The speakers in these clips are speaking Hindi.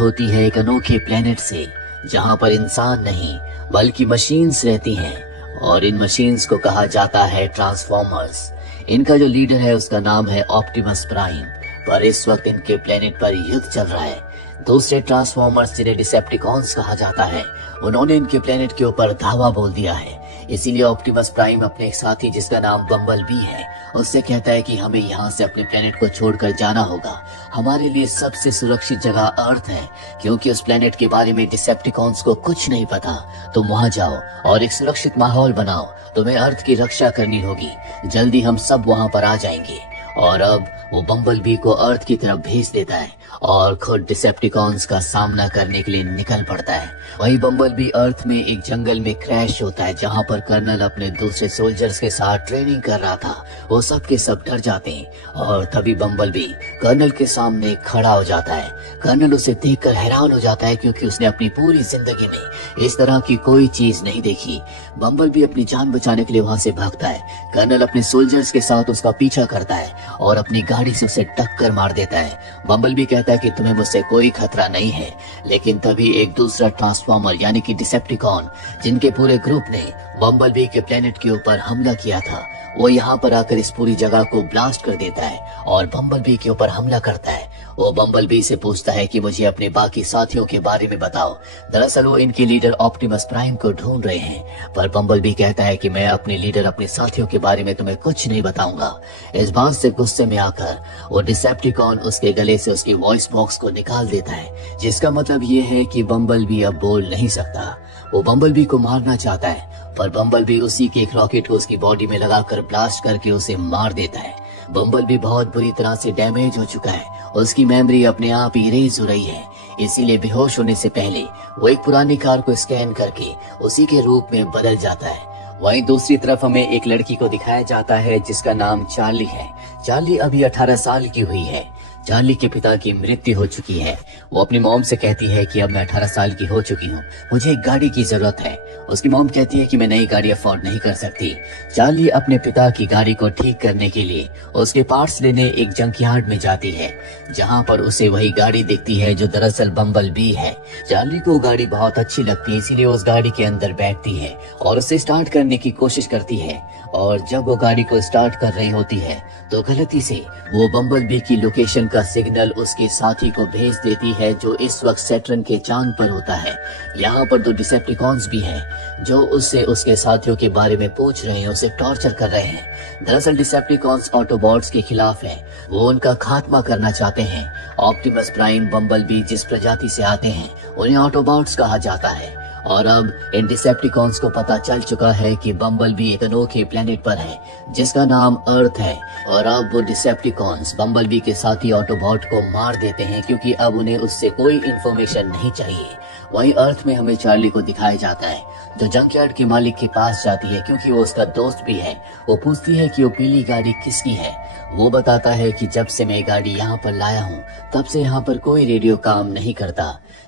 होती है एक अनोखे प्लेनेट से, जहां पर इंसान नहीं बल्कि मशीन्स रहती हैं, और इन मशीन्स को कहा जाता है ट्रांसफॉर्मर्स। इनका जो लीडर है उसका नाम है ऑप्टिमस प्राइम। पर इस वक्त इनके प्लेनेट पर युद्ध चल रहा है। दूसरे ट्रांसफॉर्मर्स जिन्हें डिसेप्टिकॉन्स कहा जाता है, उन्होंने इनके प्लेनेट के ऊपर धावा बोल दिया है। इसीलिए ऑप्टिमस प्राइम अपने एक साथी जिसका नाम बम्बल बी है, उससे कहता है कि हमें यहाँ से अपने प्लेनेट को छोड़कर जाना होगा। हमारे लिए सबसे सुरक्षित जगह अर्थ है, क्योंकि उस प्लेनेट के बारे में डिसेप्टिकॉन्स को कुछ नहीं पता। तुम वहाँ जाओ और एक सुरक्षित माहौल बनाओ। तुम्हें अर्थ की रक्षा करनी होगी। जल्दी हम सब वहाँ पर आ जाएंगे। और अब वो बम्बल बी को अर्थ की तरफ भेज देता है और खुद डिसेप्टिकॉन्स का सामना करने के लिए निकल पड़ता है। वही बम्बल बी अर्थ में एक जंगल में क्रैश होता है, जहाँ पर कर्नल अपने दूसरे सोल्जर्स के साथ ट्रेनिंग कर रहा था। वो सब के सब डर जाते हैं और तभी बम्बल बी कर्नल के सामने खड़ा हो जाता है। कर्नल उसे देखकर हैरान हो जाता है, क्योंकि उसने अपनी पूरी जिंदगी में इस तरह की कोई चीज नहीं देखी। बम्बल बी अपनी जान बचाने के लिए वहाँ से भागता है। कर्नल अपने सोल्जर्स के साथ उसका पीछा करता है और अपनी गाड़ी से उसे टक्कर मार देता है। बम्बल बी कहता है कि तुम्हें मुझसे कोई खतरा नहीं है, लेकिन तभी एक दूसरा ट्रांसफॉर्मर यानी कि डिसेप्टिकॉन, जिनके पूरे ग्रुप ने बम्बल बी के प्लेनेट के ऊपर हमला किया था, वो यहाँ पर आकर इस पूरी जगह को ब्लास्ट कर देता है और बम्बल बी के ऊपर हमला करता है। वो बम्बल बी से पूछता है कि मुझे अपने बाकी साथियों के बारे में बताओ। दरअसल वो इनके लीडर ऑप्टिमस प्राइम को ढूंढ रहे हैं। पर बम्बल बी कहता है कि मैं अपने लीडर, अपने साथियों के बारे में तुम्हें कुछ नहीं बताऊंगा। इस बात से गुस्से में आकर वो डिसेप्टिकॉन उसके गले से उसकी वॉइस बॉक्स को निकाल देता है, जिसका मतलब ये है कि बम्बल बी अब बोल नहीं सकता। वो बम्बल बी को मारना चाहता है, पर बम्बल बी उसी के एक रॉकेट को उसकी बॉडी में लगाकर ब्लास्ट करके उसे मार देता है। बम्बल बी बहुत बुरी तरह से डैमेज हो चुका है। उसकी मेमोरी अपने आप ही इरेज हो रही है। इसीलिए बेहोश होने से पहले वो एक पुरानी कार को स्कैन करके उसी के रूप में बदल जाता है। वहीं दूसरी तरफ हमें एक लड़की को दिखाया जाता है जिसका नाम चार्ली है। चार्ली अभी 18 साल की हुई है। चार्ली के पिता की मृत्यु हो चुकी है। वो अपनी मॉम से कहती है कि अब मैं 18 साल की हो चुकी हूँ, मुझे एक गाड़ी की जरूरत है। उसकी मॉम कहती है कि मैं नई गाड़ी अफोर्ड नहीं कर सकती। चार्ली अपने पिता की गाड़ी को ठीक करने के लिए उसके पार्ट्स लेने एक जंकयार्ड में जाती है, जहाँ पर उसे वही गाड़ी दिखती है जो दरअसल बम्बल बी है। चार्ली को गाड़ी बहुत अच्छी लगती है, इसीलिए उस गाड़ी के अंदर बैठती है और उसे स्टार्ट करने की कोशिश करती है। और जब वो गाड़ी को स्टार्ट कर रही होती है तो गलती से वो बम्बल बी की लोकेशन का सिग्नल उसके साथी को भेज देती है, जो इस वक्त सैटर्न के चांद पर होता है। यहाँ पर 2 डिसेप्टिकॉन्स भी हैं जो उससे उसके साथियों के बारे में पूछ रहे हैं, उसे टॉर्चर कर रहे हैं। दरअसल डिसेप्टिकॉन्स ऑटोबॉट्स के खिलाफ हैं, वो उनका खात्मा करना चाहते हैं। ऑप्टिमस प्राइम, बम्बल बी जिस प्रजाति से आते हैं उन्हें ऑटोबॉट्स कहा जाता है। और अब इन डिसेप्टिकॉन्स को पता चल चुका है कि बम्बल बी एक अनोखे प्लेनेट पर है जिसका नाम अर्थ है। और अब वो डिसेप्टिकॉन्स बम्बल बी के साथी ऑटोबॉट को मार देते हैं, क्योंकि अब उन्हें उससे कोई इन्फॉर्मेशन नहीं चाहिए। वहीं अर्थ में हमें चार्ली को दिखाया जाता है, जो जंकयार्ड के मालिक के पास जाती है, क्योंकि वो उसका दोस्त भी है। वो पूछती है कि वो पीली गाड़ी किसकी है। वो बताता है कि जब से मैं गाड़ी यहाँ पर लाया हूँ तब से यहाँ पर कोई रेडियो काम नहीं करता।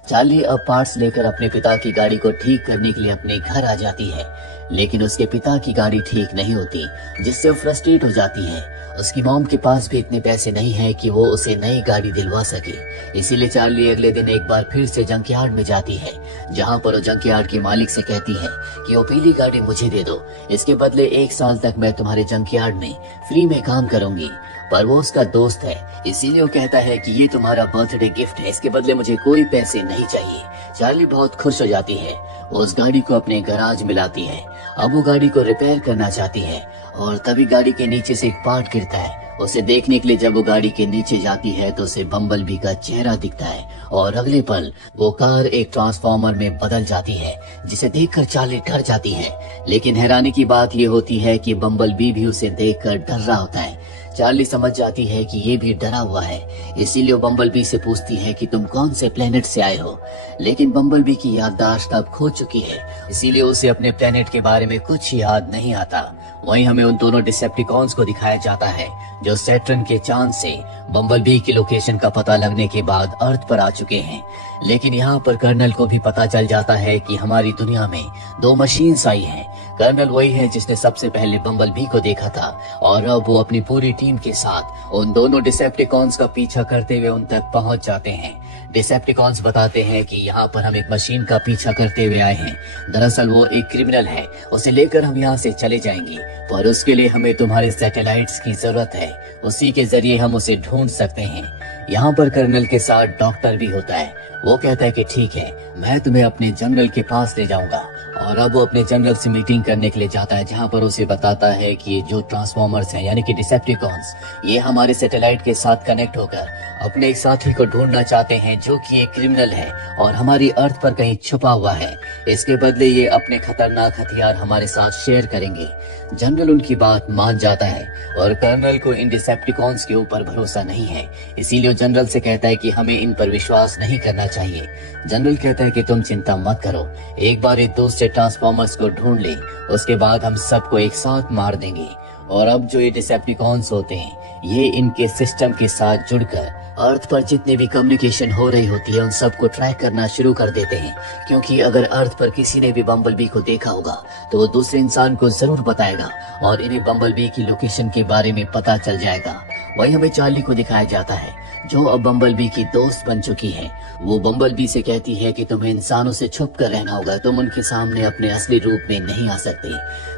चार्ली अब पार्ट्स लेकर अपने पिता की गाड़ी को ठीक करने के लिए अपने घर आ जाती है, लेकिन उसके पिता की गाड़ी ठीक नहीं होती, जिससे वो फ्रस्ट्रेट हो जाती है। उसकी मॉम के पास भी इतने पैसे नहीं है कि वो उसे नई गाड़ी दिलवा सके। इसीलिए चार्ली अगले दिन एक बार फिर से जंकयार्ड में जाती है, जहाँ पर वो जंकयार्ड के मालिक से कहती है कि वो पीली गाड़ी मुझे दे दो, इसके बदले 1 साल तक मैं तुम्हारे जंकयार्ड में फ्री में काम करूंगी। पर वो उसका दोस्त है, इसीलिए वो कहता है कि ये तुम्हारा बर्थडे गिफ्ट है, इसके बदले मुझे कोई पैसे नहीं चाहिए। चार्ली बहुत खुश हो जाती है। वो उस गाड़ी को अपने गैराज में लाती है। अब वो गाड़ी को रिपेयर करना चाहती है और तभी गाड़ी के नीचे से एक पार्ट गिरता है। उसे देखने के लिए जब वो गाड़ी के नीचे जाती है तो उसे बम्बल बी का चेहरा दिखता है और अगले पल वो कार एक ट्रांसफॉर्मर में बदल जाती है, जिसे देखकर चार्ली डर जाती है। लेकिन हैरानी की बात ये होती है कि बम्बल बी भी उसे देखकर डर रहा होता है। चार्ली समझ जाती है कि ये भी डरा हुआ है, इसीलिए वो बम्बल बी से पूछती है कि तुम कौन से प्लेनेट से आए हो। लेकिन बम्बल बी की याददाश्त अब खो चुकी है, इसीलिए उसे अपने प्लेनेट के बारे में कुछ याद नहीं आता। वहीं हमें उन दोनों डिसेप्टिकॉन्स को दिखाया जाता है जो सैटर्न के चांद से बम्बल बी की लोकेशन का पता लगने के बाद अर्थ पर आ चुके हैं। लेकिन यहाँ पर कर्नल को भी पता चल जाता है कि हमारी दुनिया में 2 मशीन्स आई हैं। कर्नल वही है जिसने सबसे पहले बम्बल बी को देखा था और अब वो अपनी पूरी टीम के साथ उन दोनों डिसेप्टिकॉन्स का पीछा करते हुए उन तक पहुंच जाते हैं। डिसेप्टिकॉन्स बताते हैं कि यहाँ पर हम एक मशीन का पीछा करते हुए आए हैं। दरअसल वो एक क्रिमिनल है, उसे लेकर हम यहाँ से चले जाएंगे, पर उसके लिए हमें तुम्हारे सैटेलाइट्स की जरूरत है। उसी के जरिए हम उसे ढूंढ सकते हैं। यहाँ पर कर्नल के साथ डॉक्टर भी होता है। वो कहता है कि ठीक है, मैं तुम्हें अपने जनरल के पास ले जाऊंगा। और अब वो अपने जनरल से मीटिंग करने के लिए जाता है, जहाँ पर उसे बताता है कि ये जो ट्रांसफॉर्मर्स हैं यानी कि डिसेप्टिकॉन्स, ये हमारे सैटेलाइट के साथ कनेक्ट होकर अपने एक साथी को ढूंढना चाहते हैं जो कि एक क्रिमिनल है और हमारी अर्थ पर कहीं छुपा हुआ है। इसके बदले ये अपने खतरनाक हथियार हमारे साथ शेयर करेंगे। जनरल उनकी बात मान जाता है और कर्नल को इन डिसेप्टिकॉन्स के ऊपर भरोसा नहीं है, इसीलिए जनरल से कहता है कि हमें इन पर विश्वास नहीं करना चाहिए। जनरल कहता है कि तुम चिंता मत करो, एक बार एक दूसरे ट्रांसफॉर्मर्स को ढूंढ ले, उसके बाद हम सबको एक साथ मार देंगे। और अब जो ये डिसेप्टिकॉन्स होते हैं, ये इनके सिस्टम के साथ जुड़कर अर्थ पर जितने भी कम्युनिकेशन हो रही होती है उन सबको ट्रैक करना शुरू कर देते हैं, क्योंकि अगर अर्थ पर किसी ने भी बम्बलबी को देखा होगा तो वो दूसरे इंसान को जरूर बताएगा और इन्हें बम्बलबी की लोकेशन के बारे में पता चल जाएगा। वही हमें चार्ली को दिखाया जाता है, जो अब बम्बलबी की दोस्त बन चुकी है। वो बम्बलबी से कहती है कि तुम्हें इंसानों से छुप कर रहना होगा, तुम उनके सामने अपने असली रूप में नहीं आ सकते।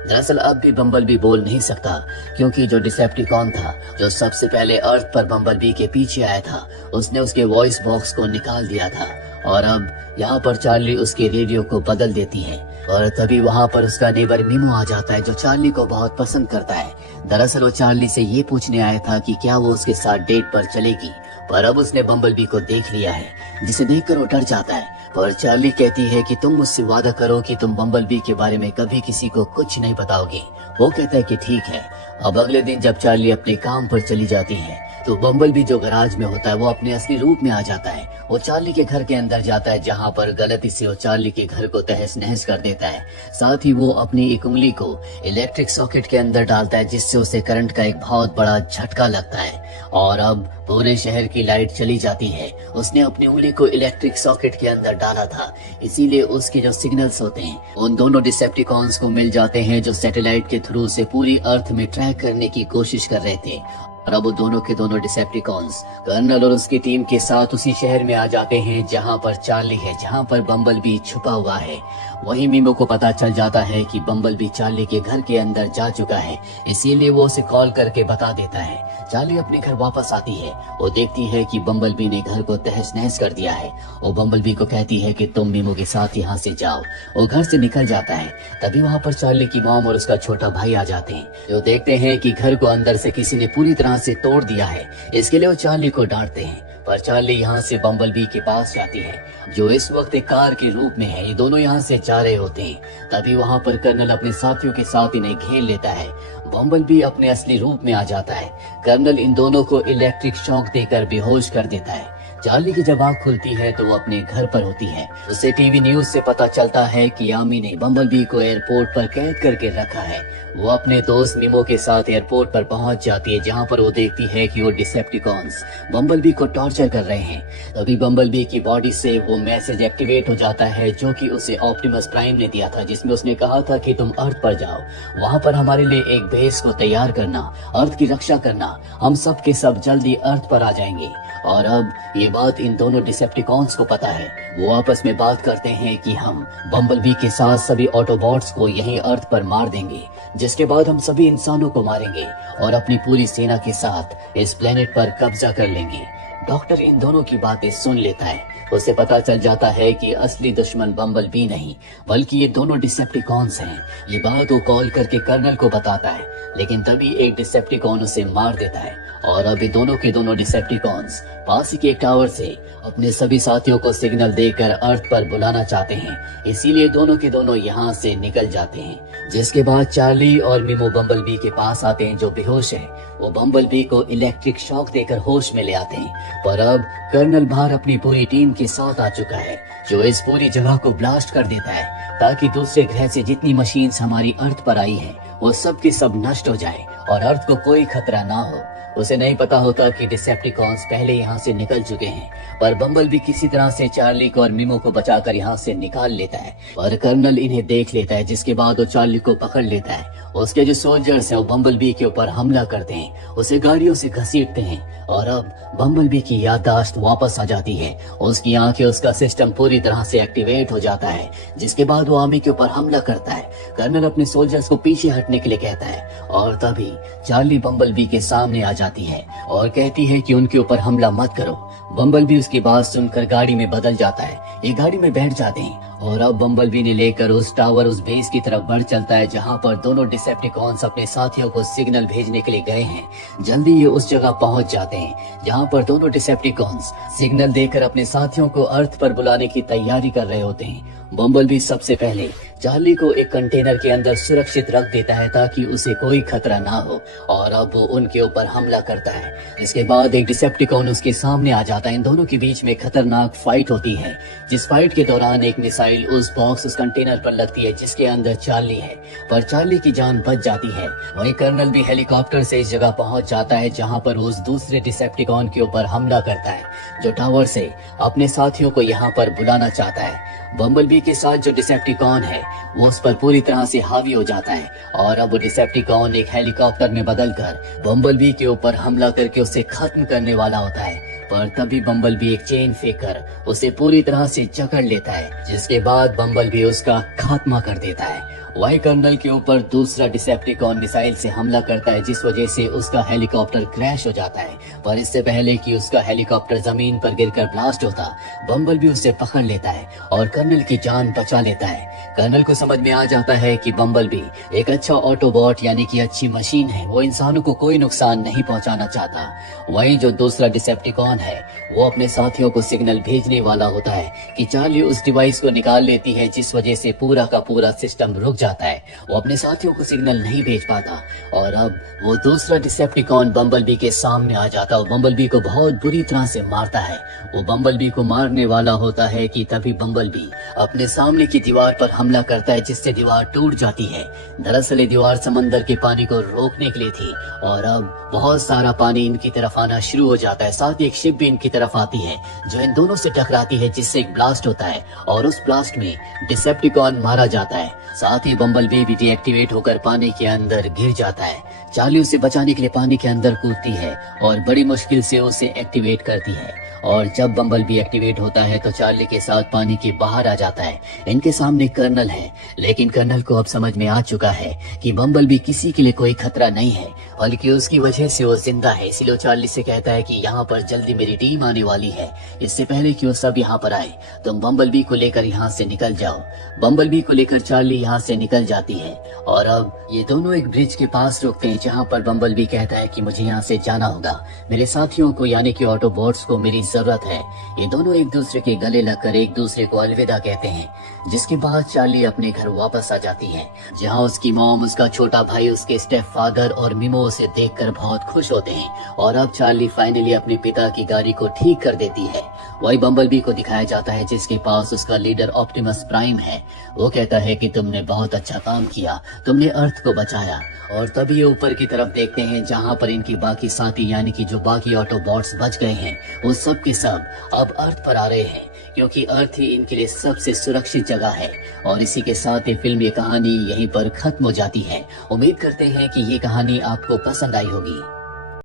दरअसल अब भी बम्बलबी बोल नहीं सकता, क्योंकि जो डिसेप्टिकॉन था जो सबसे पहले अर्थ पर बम्बलबी के पीछे आया था, उसने उसके वॉइस बॉक्स को निकाल दिया था। और अब यहाँ पर चार्ली उसके रेडियो को बदल देती है और तभी वहाँ पर उसका नेबर मिमो आ जाता है, जो चार्ली को बहुत पसंद करता है। दरअसल वो चार्ली से ये पूछने आया था कि क्या वो उसके साथ डेट पर चलेगी, पर अब उसने बम्बलबी को देख लिया है, जिसे देखकर वो डर जाता है। पर चार्ली कहती है कि तुम मुझसे वादा करो कि तुम बम्बलबी के बारे में कभी किसी को कुछ नहीं बताओगे। वो कहता है कि ठीक है। अब अगले दिन जब चार्ली अपने काम पर चली जाती है तो बम्बलबी जो गराज में होता है वो अपने असली रूप में आ जाता है। वो चार्ली के घर के अंदर जाता है, जहाँ पर गलती से वो चार्ली के घर को तहस नहस कर देता है। साथ ही वो अपनी एक उंगली को इलेक्ट्रिक सॉकेट के अंदर डालता है, जिससे उसे करंट का एक बहुत बड़ा झटका लगता है और अब पूरे शहर की लाइट चली जाती है। उसने अपनी उंगली को इलेक्ट्रिक सॉकेट के अंदर डाला था, इसीलिए उसके जो सिग्नल्स होते हैं उन दोनों डिसेप्टिकॉन्स को मिल जाते हैं, जो सैटेलाइट के थ्रू से पूरी अर्थ में ट्रैक करने की कोशिश कर रहे थे। और अब वो दोनों के दोनों डिसेप्टिकॉन्स कर्नल और उसकी टीम के साथ उसी शहर में आ जाते हैं जहां पर चार्ली है, जहां पर बम्बलबी छुपा हुआ है। वहीं मीमो को पता चल जाता है कि बम्बलबी चार्ली के घर के अंदर जा चुका है, इसीलिए वो उसे कॉल करके बता देता है। चार्ली अपने घर वापस आती है, वो देखती है कि बम्बलबी ने घर को तहस नहस कर दिया है। वो बम्बलबी को कहती है कि तुम मीमो के साथ यहाँ से जाओ। वो घर से निकल जाता है, तभी वहाँ पर चार्ली की मॉम और उसका छोटा भाई आ जाते हैं, जो देखते हैं कि घर को अंदर से किसी ने पूरी तरह से तोड़ दिया है। इसके लिए वो चार्ली को डांटते हैं, पर चार्ली यहाँ से बम्बलबी के पास जाती है, जो इस वक्त एक कार के रूप में है। ये दोनों यहाँ से जा रहे होते हैं, तभी वहाँ पर कर्नल अपने साथियों के साथ इन्हें घेर लेता है। बम्बलबी अपने असली रूप में आ जाता है। कर्नल इन दोनों को इलेक्ट्रिक शॉक देकर बेहोश कर देता है। चार्ली की जब आँख खुलती है तो वो अपने घर पर होती है। उसे टीवी न्यूज से पता चलता है कि यामी ने बम्बलबी को एयरपोर्ट पर कैद करके रखा है। वो अपने दोस्त मिमो के साथ एयरपोर्ट पर पहुंच जाती है, जहां पर वो देखती है कि वो डिसेप्टिकॉन्स बम्बलबी को टॉर्चर कर रहे हैं। तभी बम्बलबी की बॉडी से वो मैसेज एक्टिवेट हो जाता है, जो कि उसे ऑप्टिमस प्राइम ने दिया था, जिसमें उसने कहा था कि तुम अर्थ पर जाओ, वहां पर हमारे लिए एक बेस को तैयार करना, अर्थ की रक्षा करना, हम सब के सब जल्दी अर्थ पर आ जाएंगे। और अब ये बात इन दोनों डिसेप्टिकॉन्स को पता है। वो आपस में बात करते हैं कि हम बम्बलबी के साथ सभी ऑटोबॉट्स को यहीं अर्थ पर मार देंगे, जिसके बाद हम सभी इंसानों को मारेंगे और अपनी पूरी सेना के साथ इस प्लेनेट पर कब्जा कर लेंगे। डॉक्टर इन दोनों की बातें सुन लेता है। उसे पता चल जाता है कि असली दुश्मन बम्बलबी नहीं, बल्कि ये दोनों डिसेप्टिकॉन्स हैं। ये बात वो कॉल करके कर्नल को बताता है, लेकिन तभी एक डिसेप्टिकॉन उसे मार देता है और अभी दोनों के दोनों डिसेप्टिकॉन्स पास ही के टावर से अपने सभी साथियों को सिग्नल देकर अर्थ पर बुलाना चाहते हैं, इसीलिए दोनों के दोनों यहाँ से निकल जाते हैं। जिसके बाद चार्ली और मिमो बम्बलबी के पास आते हैं, जो बेहोश है। वो बम्बलबी को इलेक्ट्रिक शॉक देकर होश में ले आते हैं, पर अब कर्नल बाहर अपनी पूरी टीम के साथ आ चुका है, जो इस पूरी जगह को ब्लास्ट कर देता है, ताकि दूसरे ग्रह से जितनी मशीन्स हमारी अर्थ पर आई हैं, वो सब की सब नष्ट हो जाए और अर्थ को कोई खतरा ना हो। उसे नहीं पता होता कि डिसेप्टिकॉन्स पहले यहाँ से निकल चुके हैं, पर बम्बलबी किसी तरह से चार्ली को और मिमो को बचाकर यहाँ से निकाल लेता है। पर कर्नल इन्हें देख लेता है, जिसके बाद वो चार्ली को पकड़ लेता है। उसके जो सोल्जर्स हैं वो बम्बलबी के ऊपर हमला करते हैं, उसे गाड़ियों से घसीटते हैं और अब बम्बलबी की याददाश्त वापस आ जाती है। उसकी आंखें, उसका सिस्टम पूरी तरह से एक्टिवेट हो जाता है, जिसके बाद वो आर्मी के ऊपर हमला करता है। कर्नल अपने सोल्जर्स को पीछे हटने के लिए कहता है और तभी चार्ली बम्बलबी के सामने आ जाती है और कहती है कि उनके ऊपर हमला मत करो। बम्बलबी उसकी बात सुनकर गाड़ी में बदल जाता है। ये गाड़ी में बैठ जाते हैं और अब बम्बलबी ने लेकर उस टावर, उस बेस की तरफ बढ़ चलता है जहां पर दोनों डिसेप्टिकॉन्स अपने साथियों को सिग्नल भेजने के लिए गए हैं। जल्दी ये उस जगह पहुंच जाते हैं जहां पर दोनों डिसेप्टिकॉन्स सिग्नल देकर अपने साथियों को अर्थ पर बुलाने की तैयारी कर रहे होते हैं। बम्बलबी सबसे पहले चार्ली को एक कंटेनर के अंदर सुरक्षित रख देता है ताकि उसे कोई खतरा ना हो और अब वो उनके ऊपर हमला करता है। इसके बाद एक डिसेप्टिकॉन उसके सामने आ जाता है। इन दोनों के बीच में खतरनाक फाइट होती है, जिस फाइट के दौरान एक मिसाइल उस बॉक्स, उस कंटेनर पर लगती है जिसके अंदर चार्ली है, पर चार्ली की जान बच जाती है। वहीं कर्नल भी हेलीकॉप्टर से इस जगह पहुंच जाता है जहां पर उस दूसरे डिसेप्टिकॉन के ऊपर हमला करता है जो टावर से अपने साथियों को यहाँ पर बुलाना चाहता है। बम्बलबी के साथ जो डिसेप्टिकॉन है वो उस पर पूरी तरह से हावी हो जाता है और अब वो डिसेप्टिकॉन एक हेलीकॉप्टर में बदलकर बम्बलबी के ऊपर हमला करके उसे खत्म करने वाला होता है। पर तभी बम्बलबी एक चेन फेंककर उसे पूरी तरह से जकड़ लेता है, जिसके बाद बम्बलबी उसका खात्मा कर देता है। वही कर्नल के ऊपर दूसरा डिसेप्टिकॉन मिसाइल से हमला करता है, जिस वजह से उसका हेलीकॉप्टर क्रैश हो जाता है। पर इससे पहले कि उसका हेलीकॉप्टर जमीन पर गिरकर ब्लास्ट होता, बम्बलबी उसे पकड़ लेता है और कर्नल की जान बचा लेता है। कर्नल को समझ में आ जाता है कि बम्बलबी एक अच्छा ऑटोबॉट यानी कि अच्छी मशीन है, वो इंसानों को कोई नुकसान नहीं पहुंचाना चाहता। वहीं जो दूसरा डिसेप्टिकॉन है वो अपने साथियों को सिग्नल भेजने वाला होता है कि चार्ली उस डिवाइस को निकाल लेती है, जिस वजह से पूरा का पूरा सिस्टम रुक जाता है। वो अपने साथियों को सिग्नल नहीं भेज पाता और अब वो दूसरा डिसेप्टिकॉन बम्बलबी के सामने आ जाता है और बम्बलबी को बहुत बुरी तरह से मारता है। वो बम्बलबी को मारने वाला होता है कि तभी बम्बलबी अपने सामने की दीवार पर हमला करता है, जिससे दीवार टूट जाती है। दरअसल ये दीवार समंदर के पानी को रोकने के लिए थी और अब बहुत सारा पानी इनकी तरफ आना शुरू हो जाता है। साथ ही एक शिप भी इनकी तरफ आती है जो इन दोनों से टकराती है, जिससे एक ब्लास्ट होता है और उस ब्लास्ट में डिसेप्टिकॉन मारा जाता है। साथ ही बम्बलबी भी डीएक्टिवेट होकर पानी के अंदर गिर जाता है। चार्ली उसे बचाने के लिए पानी के अंदर कूदती है और बड़ी मुश्किल से उसे एक्टिवेट करती है और जब बम्बलबी एक्टिवेट होता है तो चार्ली के साथ पानी के बाहर आ जाता है। इनके सामने कर्नल है, लेकिन कर्नल को अब समझ में आ चुका है कि बम्बलबी किसी के लिए कोई खतरा नहीं है, बल्कि उसकी वजह से वो जिंदा है। इसलिए चार्ली से कहता है कि यहाँ पर जल्दी मेरी टीम आने वाली है, इससे पहले कि वो सब यहाँ पर आए तुम बम्बलबी को लेकर यहाँ से निकल जाओ। बम्बलबी को लेकर चार्ली यहाँ से निकल जाती है और अब ये दोनों एक ब्रिज के पास रुकते हैं जहाँ पर बम्बलबी कहता है कि मुझे यहाँ से जाना होगा, मेरे साथियों को यानी कि ऑटोबॉट्स को मेरी जरूरत है। ये दोनों एक दूसरे के गले लगकर एक दूसरे को अलविदा कहते हैं, जिसके बाद चार्ली अपने घर वापस आ जाती है जहाँ उसकी मॉम, उसका छोटा भाई, उसके स्टेप फादर और मिमो उसे देखकर बहुत खुश होते हैं और अब चार्ली फाइनली अपने पिता की गाड़ी को ठीक कर देती है। वही बम्बलबी को दिखाया जाता है जिसके पास उसका लीडर ऑप्टिमस प्राइम है। वो कहता है कि तुमने बहुत अच्छा काम किया, तुमने अर्थ को बचाया। और तभी ये ऊपर की तरफ देखते हैं जहाँ पर इनकी बाकी साथी यानी कि जो बाकी ऑटोबॉट्स बच गए हैं वो सब के सब अब अर्थ पर आ रहे हैं, क्योंकि अर्थ ही इनके लिए सबसे सुरक्षित जगह है। और इसी के साथ ये फिल्म, ये कहानी यहीं पर खत्म हो जाती है। उम्मीद करते हैं कि ये कहानी आपको पसंद आई होगी।